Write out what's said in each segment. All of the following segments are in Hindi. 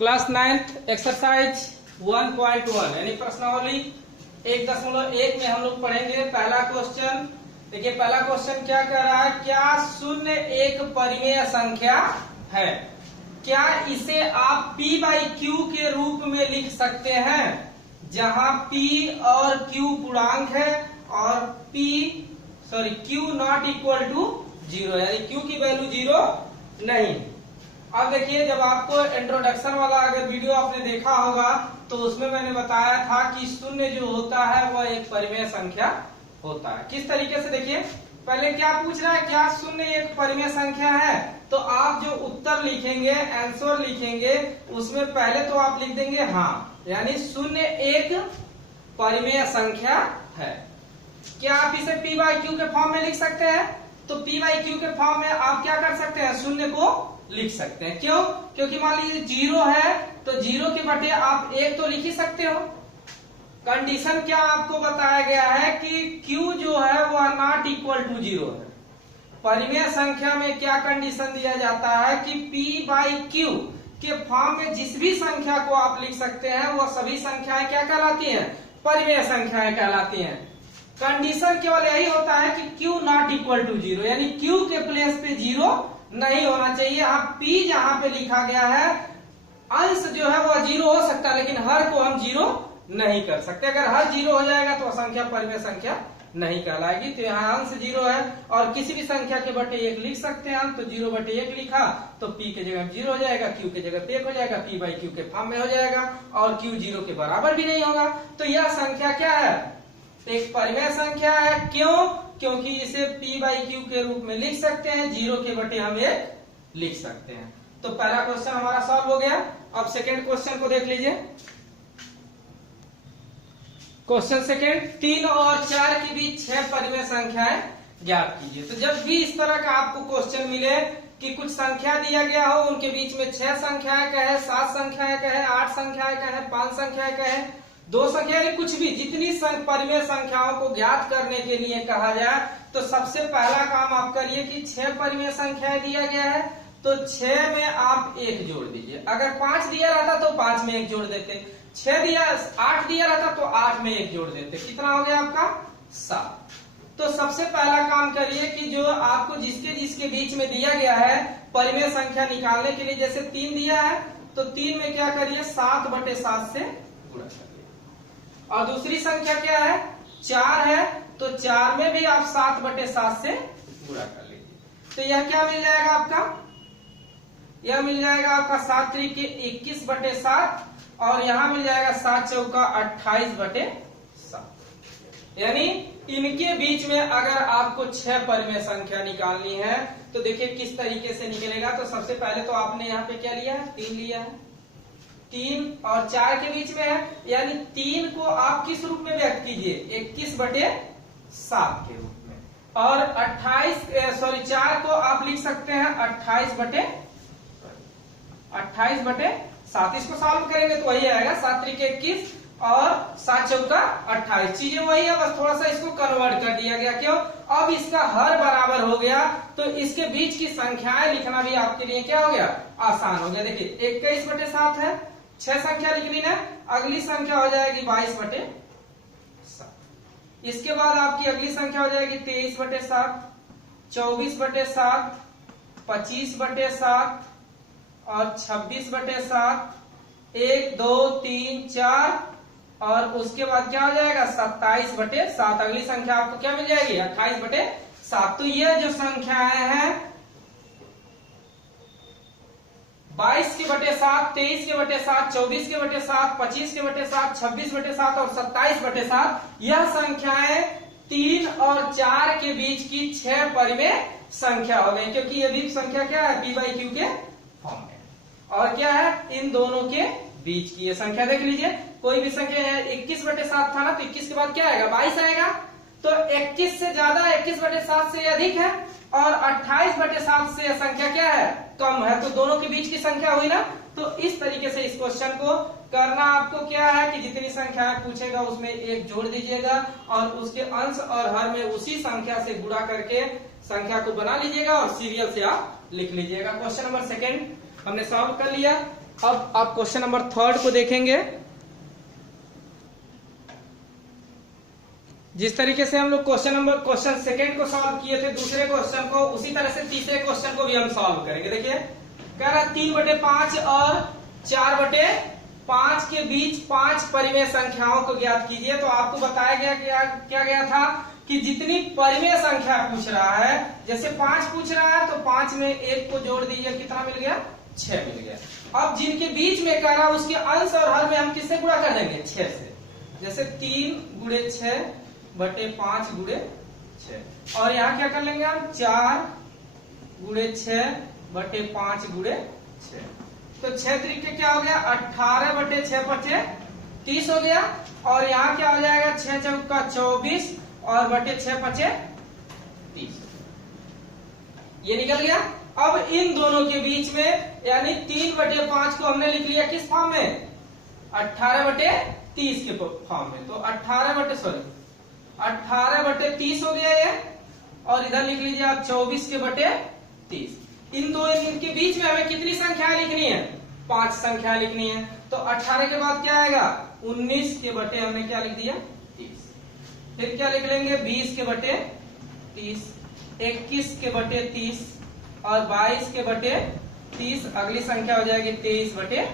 क्लास 9th एक्सरसाइज 1.1 यानी प्रश्नावली 1.1 में हम लोग पढ़ेंगे पहला क्वेश्चन। देखिए पहला क्वेश्चन क्या कह रहा है, क्या शून्य एक परिमेय संख्या है? क्या इसे आप P बाई Q के रूप में लिख सकते हैं, जहां P और Q पूर्णांक है और Q नॉट इक्वल टू 0 यानी Q की वैल्यू 0 नहीं। अब देखिए जब आपको इंट्रोडक्शन वाला अगर वीडियो आपने देखा होगा तो उसमें मैंने बताया था कि शून्य जो होता है वह एक परिमेय संख्या होता है। किस तरीके से, देखिए पहले क्या पूछ रहा है, क्या शून्य एक परिमेय संख्या है? तो आप जो उत्तर लिखेंगे, आंसर लिखेंगे, उसमें पहले तो आप लिख देंगे हाँ, यानी शून्य एक परिमेय संख्या है। क्या आप इसे P बाई Q के फॉर्म में लिख सकते हैं? तो P बाई Q के फॉर्म में आप क्या कर सकते हैं, शून्य को लिख सकते हैं। क्यों? क्योंकि मान लीजिए 0 है तो 0 के बटे आप 1 तो लिख ही सकते हो। कंडीशन क्या आपको बताया गया है कि Q जो है वह नॉट इक्वल टू 0 है। परिमेय संख्या में क्या कंडीशन दिया जाता है कि P बाई Q के फॉर्म में जिस भी संख्या को आप लिख सकते हैं वह सभी संख्याएं क्या कहलाती हैं, परिमेय संख्याएं कहलाती हैं। कंडीशन केवल यही होता है कि Q नॉट इक्वल टू 0 यानी Q के प्लेस पे 0 नहीं होना चाहिए। आप P जहां पे लिखा गया है अंश जो है वह 0 हो सकता है, लेकिन हर को हम 0 नहीं कर सकते। अगर हर 0 हो जाएगा तो संख्या परिमेय संख्या नहीं कहलाएगी। तो यहाँ अंश 0 है और किसी भी संख्या के बटे 1 लिख सकते हैं हम, तो 0 बटे 1 लिखा तो P के जगह 0 हो जाएगा, Q के जगह 1 हो जाएगा, P बाई Q के फॉर्म में हो जाएगा और Q 0 के बराबर भी नहीं होगा। तो यह संख्या क्या है, एक परिमेय संख्या है। क्यों? क्योंकि इसे P बाई Q के रूप में लिख सकते हैं, 0 के बटे हम 1 लिख सकते हैं। तो पहला क्वेश्चन हमारा सॉल्व हो गया। अब सेकेंड क्वेश्चन को देख लीजिए। क्वेश्चन सेकेंड, 3 और 4 के बीच 6 परिमेय संख्याएं ज्ञात कीजिए। तो जब भी इस तरह का आपको क्वेश्चन मिले कि कुछ संख्या दिया गया हो, उनके बीच में 6 संख्याएं कहे, 7 संख्याएं कहे, 8 संख्याएं कहे, 5 संख्याएं कहे, 2 संख्या, कुछ भी जितनी परिमेय संख्याओं को ज्ञात करने के लिए कहा जाए तो सबसे पहला काम आप करिए कि 6 परिमेय संख्याएं दिया गया है तो 6 में आप 1 जोड़ दीजिए। अगर 5 दिया रहता तो 5 में 1 जोड़ देते, 8 दिया रहता तो 8 में 1 जोड़ देते। कितना हो गया आपका? 7। तो सबसे पहला काम करिए कि जो आपको जिसके बीच में दिया गया है परिमेय संख्या निकालने के लिए, जैसे 3 दिया है तो 3 में क्या करिए, 7/7 से गुणा करिए। और दूसरी संख्या क्या है, 4 है तो 4 में भी आप 7/7 से गुणा कर लीजिए। तो यह क्या मिल जाएगा आपका, यह मिल जाएगा आपका 7 त्रिके 21/7 और यहां मिल जाएगा 7 चौका 28/7। यानी इनके बीच में अगर आपको 6 परिमेय संख्या निकालनी है तो देखिए किस तरीके से निकलेगा। तो सबसे पहले तो आपने यहाँ पे क्या लिया है, 3 लिया है, 3 और 4 के बीच में है, यानी 3 को आप किस रूप में व्यक्त कीजिए, 21/7 के रूप में। और 4 को आप लिख सकते हैं 28/7। इसको सॉल्व करेंगे तो वही आएगा, 7 त्रिके 21 और 7 चौका 28। चीजें वही है, बस थोड़ा सा इसको कन्वर्ट कर दिया गया। क्यों? अब इसका हर बराबर हो गया तो इसके बीच की संख्याएं लिखना भी आपके लिए क्या हो गया, आसान हो गया। देखिए 21/7 है, 6 संख्या लिखनी है, अगली संख्या हो जाएगी 22/7। इसके बाद आपकी अगली संख्या हो जाएगी 23/7, 24/7, 25/7 और 26/7, 1 2 3 4 और उसके बाद क्या हो जाएगा 27/7। अगली संख्या आपको क्या मिल जाएगी, 28/7। तो ये जो संख्याएं हैं 22/7, 23/7, 24/7, 25/7, 26/7 और 27/7, यह संख्याएं 3 और 4 के बीच की 6 परिमेय संख्या हो गई। क्योंकि ये भी संख्या क्या है, P बाई Q के फॉर्म में, और क्या है, इन दोनों के बीच की ये संख्या। देख लीजिए कोई भी संख्या है, 21/7 था ना, तो 21 के बाद क्या आएगा, 22 आएगा। तो 21 से ज्यादा 21/7 से अधिक है और 28/7 से यह संख्या क्या है, कम है। तो दोनों के बीच की संख्या हुई ना। तो इस तरीके से इस क्वेश्चन को करना आपको क्या है कि जितनी संख्या पूछेगा उसमें 1 जोड़ दीजिएगा और उसके अंश और हर में उसी संख्या से गुणा करके संख्या को बना लीजिएगा और सीरियल से आप लिख लीजिएगा। क्वेश्चन नंबर सेकेंड हमने सॉल्व कर लिया। अब आप क्वेश्चन नंबर 3 को देखेंगे। जिस तरीके से हम लोग क्वेश्चन सेकंड को सॉल्व किए थे दूसरे क्वेश्चन को, उसी तरह से तीसरे क्वेश्चन को भी हम सॉल्व करेंगे। देखिए कह रहा 3/5 और 4/5 के बीच 5 परिमेय संख्याओं को ज्ञात कीजिए। तो आपको बताया गया क्या गया था कि जितनी परिमेय संख्या पूछ रहा है, जैसे 5 पूछ रहा है तो 5 में 1 को जोड़ दीजिए, कितना मिल गया? 6 मिल गया। अब जिनके बीच में कह रहा है उसके अंश और हर में हम किससे गुणा कर देंगे? 6 से। जैसे 3 × 6 बटे 5 × 6। और यहाँ क्या कर लेंगे हम? 4 × 6 बटे 5 × 6। तो 6 तरीके क्या हो गया? 18/6 × 30 हो गया। और यहाँ क्या हो जाएगा? 6 चौका 24 और बटे 6 × 30, ये निकल गया। अब इन दोनों के बीच में यानी 3/5 को हमने लिख लिया किस फॉर्म में? 18/30 के फॉर्म में। तो 18/30 हो गया ये। और इधर लिख लीजिए आप 24/30। इनके बीच में हमें कितनी संख्या लिखनी है? 5 संख्या लिखनी है। तो 18 के बाद क्या आएगा? 19 के बटे हमने क्या लिख दिया? 30। फिर क्या लिख लेंगे? 20 के बटे 30, 21 के बटे 30 और 22 के बटे 30। अगली संख्या हो जाएगी 23/30।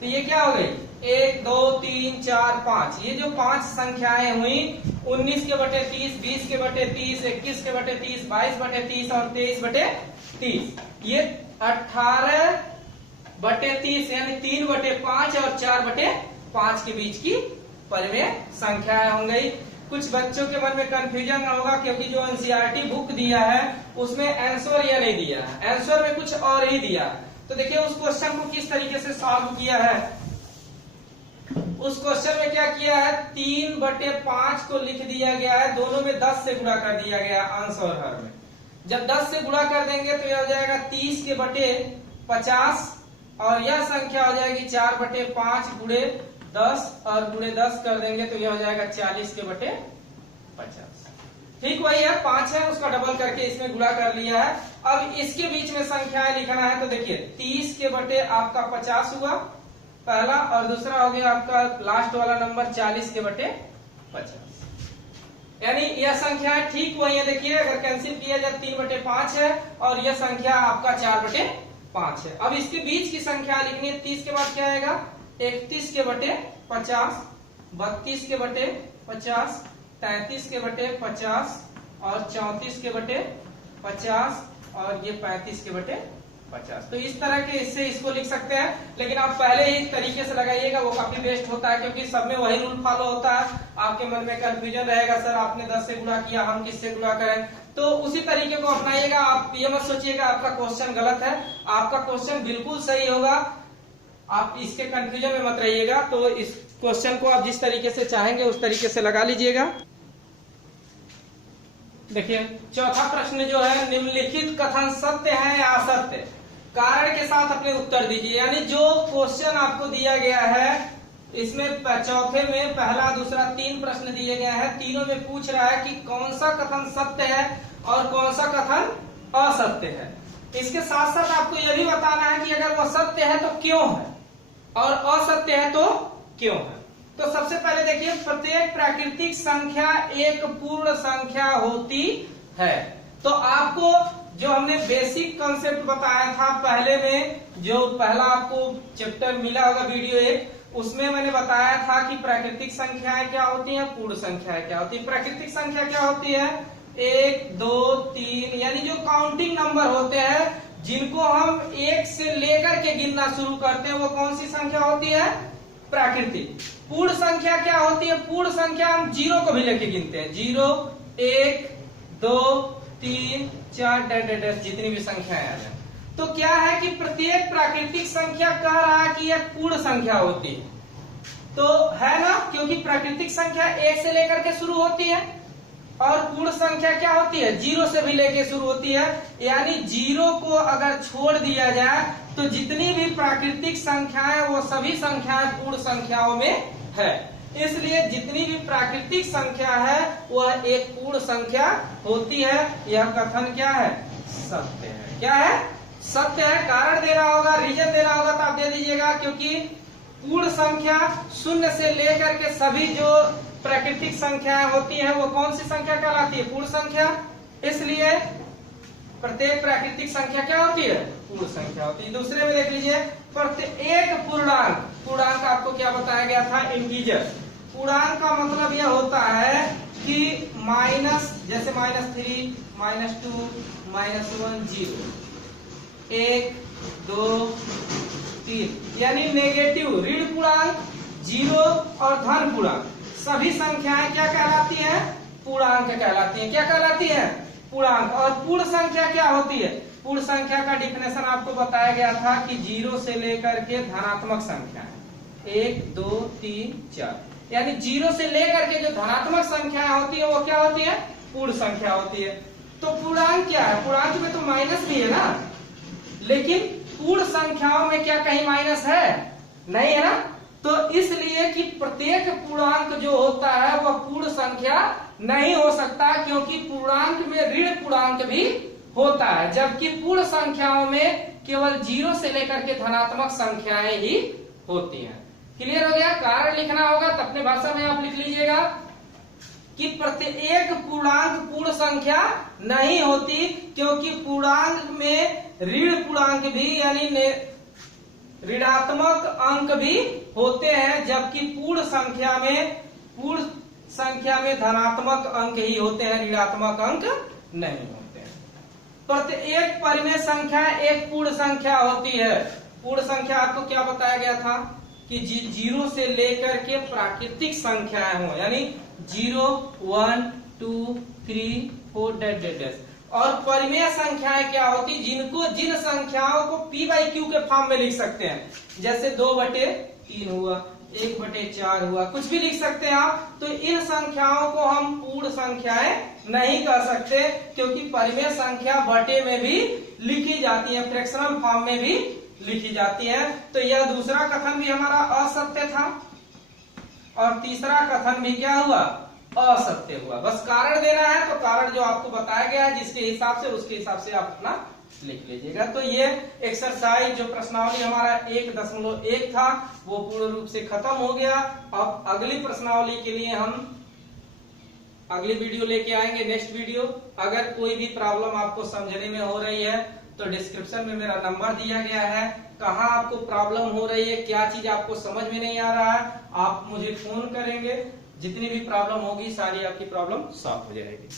तो ये क्या हो गई? 1 2 3 4 5। ये जो 5 संख्याएं हुई 19 के बटे 30, 20 के बटे 30, 21 के बटे 30, 22/30 और 23/30। ये 18/30 यानी 3/5 और 4/5 के बीच की परिमेय संख्याएं हो गई। कुछ बच्चों के मन में कंफ्यूजन होगा क्योंकि जो एनसीईआरटी बुक दिया है उसमें आंसर ये नहीं दिया है, आंसर में कुछ और ही दिया है। तो देखिए उस क्वेश्चन को किस तरीके से सॉल्व किया है। उस क्वेश्चन में क्या किया है? 3/5 को लिख दिया गया है, दोनों में 10 से गुणा कर दिया गया अंश और हर में। जब 10 से गुणा कर देंगे तो यह हो जाएगा 30 के बटे 50 और यह संख्या हो जाएगी 4/5 × 10 और × 10 कर देंगे तो यह हो जाएगा 40 के बटे 50। ठीक वही है, 5 है उसका डबल करके इसमें गुणा कर लिया है। अब इसके बीच में संख्याएं लिखना है। तो देखिए 30 के बटे आपका 50 हुआ पहला, और दूसरा हो गया आपका लास्ट वाला नंबर 40 के बटे 50। यानी यह संख्या ठीक वही है। देखिए अगर कैंसिल किया जाए 3/5 है और यह संख्या आपका 4/5 है। अब इसके बीच की संख्या लिखनी है। 30 के बाद क्या आएगा? 31 के बटे 50, 32 के बटे 50, 33 के बटे 50 और 34 के बटे 50 और ये 35 के बटे 50। तो इस तरह के इससे इसको लिख सकते हैं, लेकिन आप पहले ही तरीके से लगाइएगा, वो काफी बेस्ट होता है क्योंकि सब में वही रूल फॉलो होता है। आपके मन में कंफ्यूजन रहेगा, सर आपने 10 से गुणा किया, हम किससे गुणा करें? तो उसी तरीके को अपनाइएगा। आप ये मत सोचिएगा आपका क्वेश्चन गलत है, आपका क्वेश्चन बिल्कुल सही होगा। आप इसके कंफ्यूजन में मत रहिएगा। तो इस क्वेश्चन को आप जिस तरीके से चाहेंगे उस तरीके से लगा लीजिएगा। देखिए चौथा प्रश्न जो है, निम्नलिखित कथन सत्य है या असत्य? कारण के साथ अपने उत्तर दीजिए। यानी जो क्वेश्चन आपको दिया गया है इसमें चौथे में पहला दूसरा 3 प्रश्न दिए गए हैं, तीनों में पूछ रहा है कि कौन सा कथन सत्य है और कौन सा कथन असत्य है। इसके साथ साथ आपको यह भी बताना है कि अगर वो सत्य है तो क्यों है और असत्य है तो क्यों है। तो सबसे पहले देखिए, प्रत्येक प्राकृतिक संख्या एक पूर्ण संख्या होती है। तो आपको जो हमने बेसिक कॉन्सेप्ट बताया था पहले में, जो पहला आपको चैप्टर मिला होगा वीडियो 1, उसमें मैंने बताया था कि प्राकृतिक संख्याएं क्या होती हैं, पूर्ण संख्याएं क्या होती है। प्राकृतिक संख्या क्या होती है? 1 2 3 यानी जो काउंटिंग नंबर होते हैं जिनको हम 1 से लेकर के गिनना शुरू करते हैं, वो कौन सी संख्या होती है? प्राकृतिक। पूर्ण संख्या क्या होती है? पूर्ण संख्या हम 0 को भी लेके गिनते हैं। 0 1 2 3 4 जितनी भी संख्याएं आ जाए। तो क्या है कि प्रत्येक प्राकृतिक संख्या कह रहा है कि एक पूर्ण संख्या होती है, तो है ना, क्योंकि प्राकृतिक संख्या 1 से लेकर के शुरू होती है और पूर्ण संख्या क्या होती है? 0 से भी लेके शुरू होती है। यानी 0 को अगर छोड़ दिया जाए तो जितनी भी प्राकृतिक संख्याएं वो सभी संख्याएं पूर्ण संख्याओं में है। इसलिए जितनी भी प्राकृतिक संख्या है वह एक पूर्ण संख्या होती है। यह कथन क्या है? सत्य है। क्या है, सत्य है। कारण देना होगा, रीजन देना होगा तो आप दे दीजिएगा, क्योंकि पूर्ण संख्या शून्य से लेकर के सभी जो प्राकृतिक संख्याएं होती है वो कौन सी संख्या कहलाती है, पूर्ण संख्या। इसलिए प्रत्येक प्राकृतिक संख्या क्या होती है, पूर्ण संख्या होती है। दूसरे में देख लीजिए, प्रत्येक पूर्णांक, पूर्णांक आपको क्या बताया गया था, इंटीजर। पूर्णांक का मतलब यह होता है कि माइनस, जैसे -3, -2, -1, 0, 1, 2, 3, यानी नेगेटिव ऋण पूर्णांक, जीरो और धन पूर्णांक, सभी संख्याएं क्या कहलाती हैं, पूर्णांक कहलाती हैं। क्या कहलाती हैं, पूर्णांक। और पूर्ण संख्या क्या होती है, पूर्ण संख्या का डिफिनेशन आपको बताया गया था कि 0 से लेकर के धनात्मक संख्या है, 1, 2, 3, 4, यानी 0 से लेकर के जो धनात्मक संख्याएं होती है वो क्या होती है, पूर्ण संख्या होती है। तो पूर्णांक क्या है, पूर्णांक में तो माइनस भी है ना, लेकिन पूर्ण संख्याओं में क्या कहीं माइनस है, नहीं है ना। तो इसलिए कि प्रत्येक पूर्णांक जो होता है वह पूर्ण संख्या नहीं हो सकता, क्योंकि पूर्णांक में ऋण पूर्णांक भी होता है, जबकि पूर्ण संख्याओं में केवल 0 से लेकर के धनात्मक संख्याएं ही होती हैं। क्लियर हो गया। कारण लिखना होगा तो अपने भाषा में आप लिख लीजिएगा कि प्रत्येक पूर्णांक पूर्ण संख्या नहीं होती, क्योंकि पूर्णांक में ऋण पूर्णांक भी यानी ऋणात्मक अंक भी होते हैं, जबकि पूर्ण संख्या में धनात्मक अंक ही होते हैं, ऋणात्मक अंक नहीं होते हैं। प्रत्येक परिमेय संख्या एक पूर्ण संख्या होती है। पूर्ण संख्या आपको क्या बताया गया था कि 0 से लेकर के प्राकृतिक संख्याएं हो, यानी 0, 1, 2, 3, 4 डैश। और परिमेय संख्याएं क्या होती, जिन संख्याओं को p/q के फॉर्म में लिख सकते हैं, जैसे 2/3 हुआ, 1/4 हुआ, कुछ भी लिख सकते हैं आप। तो इन संख्याओं को हम पूर्ण संख्याएं नहीं कह सकते, क्योंकि परिमेय संख्या बटे में भी लिखी जाती है, फ्रैक्शनल फॉर्म में भी लिखी जाती है। तो यह दूसरा कथन भी हमारा असत्य था, और तीसरा कथन भी क्या हुआ, असत्य हुआ। बस कारण देना है, तो कारण जो आपको बताया गया है जिसके हिसाब से, उसके हिसाब से आप अपना लिख लीजिएगा। तो ये एक्सरसाइज जो प्रश्नावली हमारा 1.1 था वो पूर्ण रूप से खत्म हो गया। अब अगली प्रश्नावली के लिए हम अगली वीडियो लेके आएंगे, नेक्स्ट वीडियो। अगर कोई भी प्रॉब्लम आपको समझने में हो रही है तो डिस्क्रिप्शन में मेरा नंबर दिया गया है, कहाँ आपको प्रॉब्लम हो रही है, क्या चीज आपको समझ में नहीं आ रहा है, आप मुझे फोन करेंगे। जितनी भी प्रॉब्लम होगी सारी आपकी प्रॉब्लम सॉल्व हो जाएगी।